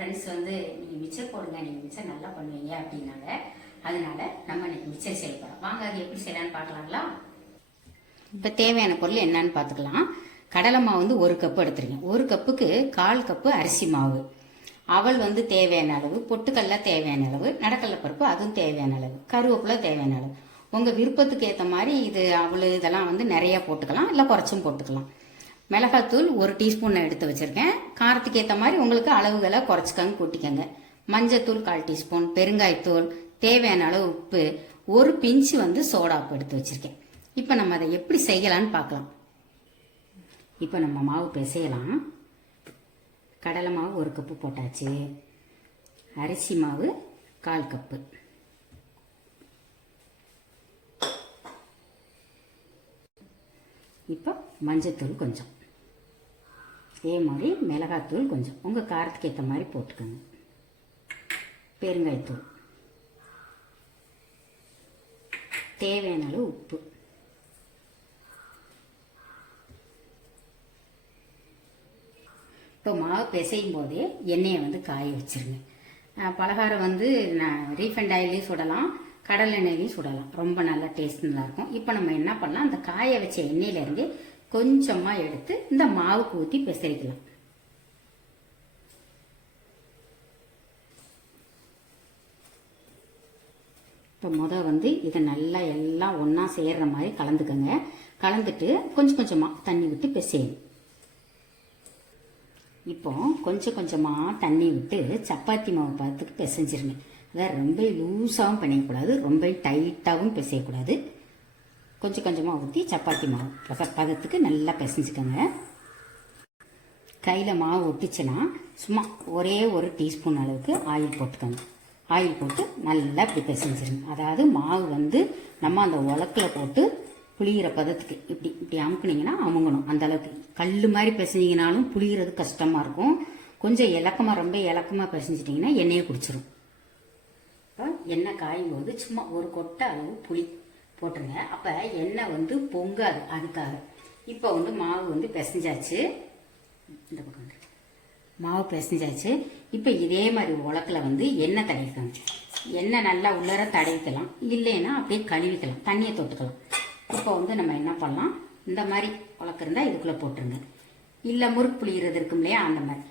Friends வந்து நீங்கள் mixture போடுங்க, நீங்கள் மிச்சர் நல்லா பண்ணுவீங்க அப்படின்னாங்க. அதனால நம்ம இன்னைக்கு மிச்சர் செய்ய போகிறோம். வாங்க அது எப்படி செய்யலான்னு பார்க்கலாங்களா? இப்போ தேவையான பொருள் என்னன்னு பார்த்துக்கலாம். கடலை மாவு வந்து 1 கப்பு எடுத்துருங்க. 1 கப்புக்கு 1/4 கப்பு அரிசி மாவு, அவல் வந்து தேவையான அளவு, பொட்டுக்கடலை தேவையான அளவு, நடக்கடலை பருப்பு அதுவும் தேவையான அளவு, கருவேப்பிலை தேவையான அளவு. உங்கள் விருப்பத்துக்கு ஏற்ற மாதிரி இது அவள் இதெல்லாம் வந்து நிறையா போட்டுக்கலாம், இல்லை குறைச்சும் போட்டுக்கலாம். மிளகாத்தூள் 1 டீஸ்பூன் எடுத்து வச்சுருக்கேன். காரத்துக்கு ஏற்ற மாதிரி உங்களுக்கு அளவுகளை குறைச்சிக்கங்க, கூட்டிக்கங்க. மஞ்சத்தூள் 1/4 டீஸ்பூன், பெருங்காயத்தூள், தேவையான அளவு உப்பு, 1 பிஞ்சு வந்து சோடாப்பு எடுத்து வச்சுருக்கேன். இப்போ நம்ம அதை எப்படி செய்யலான்னு பார்க்கலாம். இப்போ நம்ம மாவு பிசையலாம். கடலை மாவு 1 கப்பு போட்டாச்சு. அரிசி மாவு 1/4 கப்பு. இப்போ மஞ்சத்தூள் கொஞ்சம், இதே மாதிரி மிளகாத்தூள் கொஞ்சம் உங்கள் காரத்துக்கு ஏற்ற மாதிரி போட்டுக்கோங்க. பெருங்காயத்தூள், தேவையான அளவு உப்பு. இப்போ மாவு பிசையும் போதே எண்ணெயை வந்து காய வச்சிருங்க. பலகாரம் வந்து நான் ரீஃபைண்ட் ஆயிலையும் சுடலாம், கடல் எண்ணெயிலையும் சுடலாம். ரொம்ப நல்லா டேஸ்ட் நல்லாயிருக்கும். இப்போ நம்ம என்ன பண்ணலாம், அந்த காய வச்ச எண்ணெயிலேருந்து கொஞ்சமாக எடுத்து இந்த மாவுக்கு ஊற்றி பிசைக்கலாம். இப்போ வந்து இதை நல்லா எல்லாம் ஒன்றா சேர்கிற மாதிரி கலந்துக்கங்க. கலந்துட்டு கொஞ்சம் கொஞ்சமாக தண்ணி விட்டு பிசையணும். இப்போ கொஞ்சம் கொஞ்சமாக தண்ணி விட்டு சப்பாத்தி மாவு பதத்துக்கு பிசைஞ்சிருங்க. அதாவது ரொம்ப லூஸாகவும் பண்ணிக்கக்கூடாது, ரொம்ப டைட்டாகவும் பிசையக்கூடாது. கொஞ்சம் கொஞ்சமாக ஊற்றி சப்பாத்தி மாவு பதத்துக்கு நல்லா பிசைஞ்சுக்கோங்க. கையில் மாவு ஒட்டிச்சுன்னா சும்மா ஒரே 1 டீஸ்பூன் அளவுக்கு ஆயில் போட்டுக்கோங்க. ஆயில் போட்டு நல்லா இப்படி பிசைஞ்சிருங்க. அதாவது மாவு வந்து நம்ம அந்த உலக்கில் போட்டு புளிகிற பதத்துக்கு இப்படி இப்படி அமுக்குனீங்கன்னா அமுங்கணும். அந்த அளவுக்கு கல் மாதிரி பிசைஞ்சிங்கனாலும் புளிகிறது கஷ்டமாக இருக்கும். கொஞ்சம் இலக்கமாக, ரொம்ப இலக்கமாக பிசைஞ்சிட்டிங்கன்னா எண்ணெயை குடிச்சிடும். இப்போ எண்ணெய் காயும் போது சும்மா 1 கொட்டை அளவு புளி போட்டுருங்க. அப்போ எண்ணெய் வந்து பொங்காது, அதுக்காக. இப்போ வந்து மாவு வந்து பிசைஞ்சாச்சு. இந்த பக்கம் மாவு பிசைஞ்சாச்சு. இப்போ இதே மாதிரி உலக்கில் வந்து எண்ணெய் தடவிக்கணும். எண்ணெய் நல்லா உள்ளர தடவிக்கலாம், இல்லைன்னா அப்படியே கழுவிக்கலாம், தண்ணியை தொட்டுக்கலாம். இப்போ வந்து நம்ம என்ன பண்ணலாம், இந்த மாதிரி உலக்கு இருந்தால் இதுக்குள்ளே போட்டுருங்க. இல்லை முறுக்கு புளிகிறது இருக்கும் இல்லையா, அந்த மாதிரி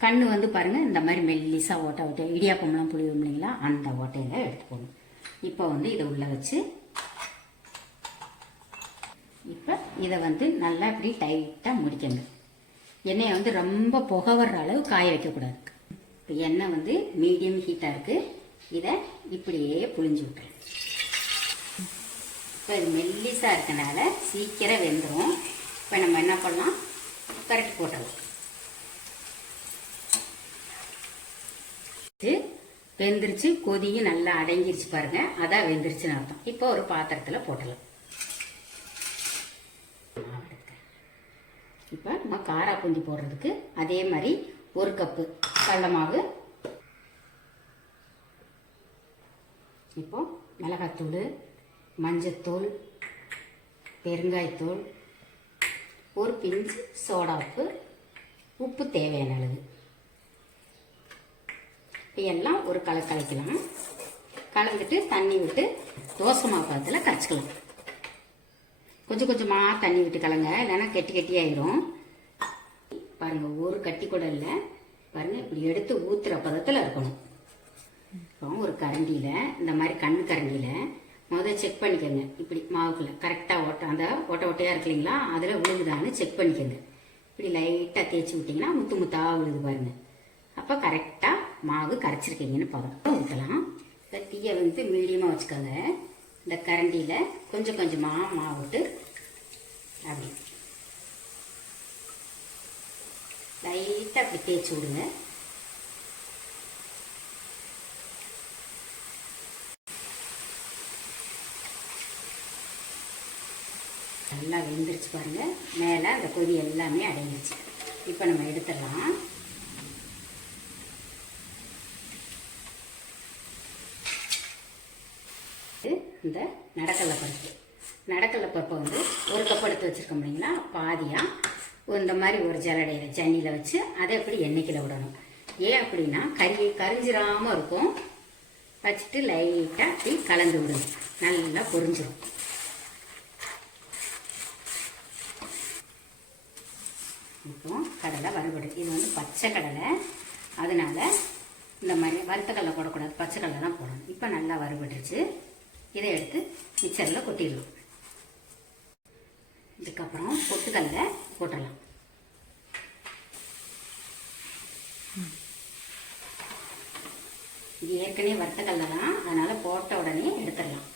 கண்ணு வந்து பாருங்கள், இந்த மாதிரி மெல்லிசாக ஓட்டை இடியாப்பம்லாம் புளியும் இல்லைங்களா, அந்த ஓட்டையில் எடுத்து போகணும். இப்போ வந்து இதை உள்ளே வச்சு இப்போ இதை வந்து நல்லா இப்படி டைட்டாக முடிக்கங்க. எண்ணெயை வந்து ரொம்ப புகை வர்ற அளவு காய வைக்கக்கூடாது. இப்போ எண்ணெய் வந்து மீடியம் ஹீட்டாக இருக்குது. இதை இப்படியே புளிஞ்சு விட்டுறேன். இப்போ இது மெல்லிசாக இருக்கனால சீக்கிரம் வெந்துடும். இப்போ நம்ம என்ன பண்ணலாம், கரெக்ட் போட்டுடலாம். வெந்துருச்சு, கொதியும் நல்லா அடங்கிருச்சு பாருங்க, அதான் வெந்துருச்சுன்னு அர்த்தம். இப்போ ஒரு பாத்திரத்தில் போட்டலாம். இப்போ நம்ம காரா பூந்தி போடுறதுக்கு அதே மாதிரி 1 கப்பு கடலை மாவு, இப்போ மிளகாத்தூள், மஞ்சத்தூள், பெருங்காயத்தூள், 1 பிஞ்சு சோடாப்பு, உப்பு தேவையான அளவு. இப்போ எல்லாம் ஒரு கலக்கலாம். கலந்துட்டு தண்ணி விட்டு தோசை மாவு பதத்தில் கரைச்சிக்கலாம். கொஞ்சம் கொஞ்சமாக தண்ணி விட்டு கலங்க, இல்லைன்னா கெட்டி கெட்டியாயிரும். பாருங்கள், ஒரு கட்டி கூட இல்லை பாருங்கள். இப்படி எடுத்து ஊற்றுற பதத்தில் இருக்கணும். இப்போ ஒரு கரண்டியில், இந்த மாதிரி கண்ணு கரண்டியில் முதல்ல செக் பண்ணிக்கோங்க. இப்படி மாவுக்குள்ள கரெக்டாக அந்த ஓட்டையாக இருக்கு இல்லைங்களா, அதில் விழுகுதான்னு செக் பண்ணிக்கோங்க. இப்படி லைட்டாக தேய்ச்சி விட்டிங்கன்னா முத்து முத்தாக விழுது பாருங்கள். அப்போ கரெக்டாக மாவு கரைச்சிருக்கீங்கன்னு பதம் ஊற்றலாம். இப்போ தீயை வந்து மீடியமாக வச்சுக்கோங்க. இந்த கரண்டியில் கொஞ்சம் கொஞ்சமாக மாவு விட்டு அப்படி லைட்டாக அப்படி தேய்ச்சி விடுங்க. நல்லா வெந்துருச்சு பாருங்கள். மேலே அந்த கொதி எல்லாமே அடங்கிடுச்சு. இப்போ நம்ம எடுத்துடலாம். இந்த நடக்கடலை பருப்பை வந்து 1 கப் எடுத்து வச்சுருக்கோம் இல்லைங்களா, பாதியாக இந்த மாதிரி ஒரு ஜல்லடையில் ஜன்னியில் வச்சு அதை எப்படி எண்ணெய்க்கில் விடணும். ஏன் அப்படின்னா கரிஞ்சிராமல் இருக்கும். வச்சுட்டு லைட்டாக அப்படி கலந்து விடுங்க, நல்லா பொரிஞ்சிடும். இப்போ கடலை வறுபடு. இது வந்து பச்சை கடலை, அதனால இந்த மாதிரி வறுத்த கடலை போடக்கூடாது, பச்சை கடலை தான் போடணும். இப்போ நல்லா வறுபட்டுருச்சு. இதை எடுத்து மிக்சரில் கொட்டிடலாம். இதுக்கப்புறம் பொட்டுக்கடலை போட்டுடலாம். இது ஏற்கனவே வறுத்த கடலை தான், அதனால் போட்ட உடனே எடுத்துடலாம்.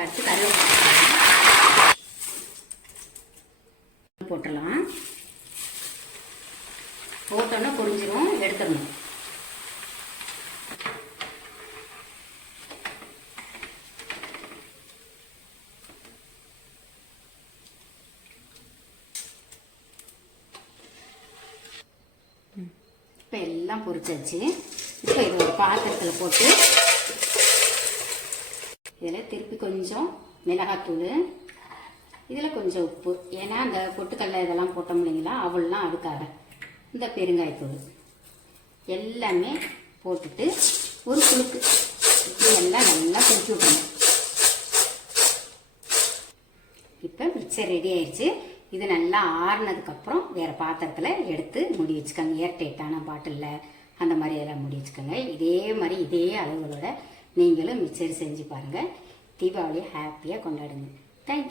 அடுத்து கருவேப்பிலை போட்டுடலாம். போட்டோன்னா பொரிஞ்சிரும், எடுத்துடணும். இப்போ எல்லாம் பொரிச்சாச்சு. இப்போ இது ஒரு பாத்திரத்தில் போட்டு இதில் திருப்பி கொஞ்சம் மிளகாத்தூள், இதில் கொஞ்சம் உப்பு, ஏன்னா அந்த பொட்டுக்கடலை இதெல்லாம் போட்டோம் இல்லைங்களா, அவள்லாம் அதுக்காக. இந்த பெருங்காயத்தூள் எல்லாமே போட்டுட்டு ஒரு குலுக்கு இப்படி எல்லாம் நல்லா குலுக்கி விடணும். இப்போ மிக்சர் ரெடி ஆயிடுச்சு. இது நல்லா ஆறுனதுக்கப்புறம் வேறு பாத்திரத்தில் எடுத்து மூடி வச்சுக்கோங்க. ஏர்டைட்டான பாட்டிலில் அந்த மாதிரி எல்லாம் மூடி வச்சுக்கோங்க. இதே மாதிரி இதே அளவுகளோட நீங்களும் மிக்சர் செஞ்சு பாருங்கள். தீபாவளியை ஹாப்பியாக கொண்டாடுங்க. தேங்க்யூ.